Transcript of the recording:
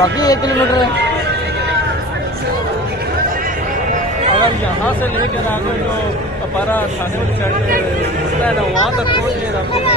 बाकी 1 किलोमीटर है। अगर यहाँ से लेकर आगे जो अपारा थाने वाली साइड है ना, वहाँ तक पहुँच नहीं रहा।